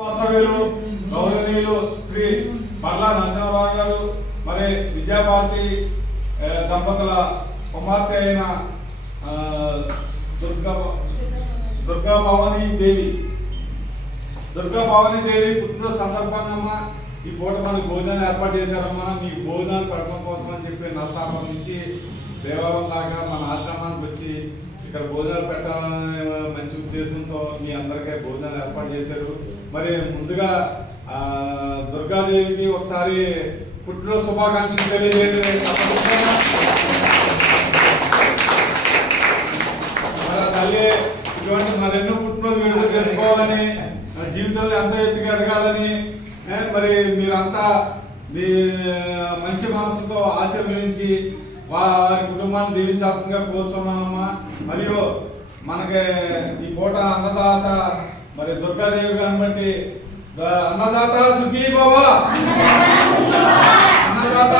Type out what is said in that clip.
గౌరవనీయులు శ్రీ పర్లా నరసింహరావు గారు మరి విద్యాభారతి దంపతుల కుమార్తె అయిన దుర్గా భవానీ దేవి పుట్టిన సందర్భంగా ఈ పూట మనకు భోజనాలు ఏర్పాటు చేశారమ్మా. మీ భోజనాలు పడడం కోసం అని చెప్పి నరసాపురం నుంచి దేవాలయం దాకా మన ఆశ్రమానికి వచ్చి ఇక్కడ భోజనాలు పెట్టాలనే మంచి ఉద్దేశంతో మీ అందరికీ భోజనాలు ఏర్పాటు చేశారు. మరి ముందుగా దుర్గాదేవికి ఒకసారి పుట్టినరోజు శుభాకాంక్షలు తెలియజేయండి. తల్లి ఇటువంటి మరెన్నో పుట్టినరోజు వేడుకలు జరుపుకోవాలని, జీవితంలో ఎంతో ఎత్తుగా ఎదగాలని, మరి మీరంతా మీ మంచి మనసుతో ఆశీర్వదించి వారి కుటుంబాన్ని దీవించాల్సిందిగా కోరుతున్నానమ్మా. మరియు మనకి ఈ పూట అన్నదాత మరి దుర్గాదేవి గారిని బట్టి అన్నదాత సుఖీ భవ, అన్నదాత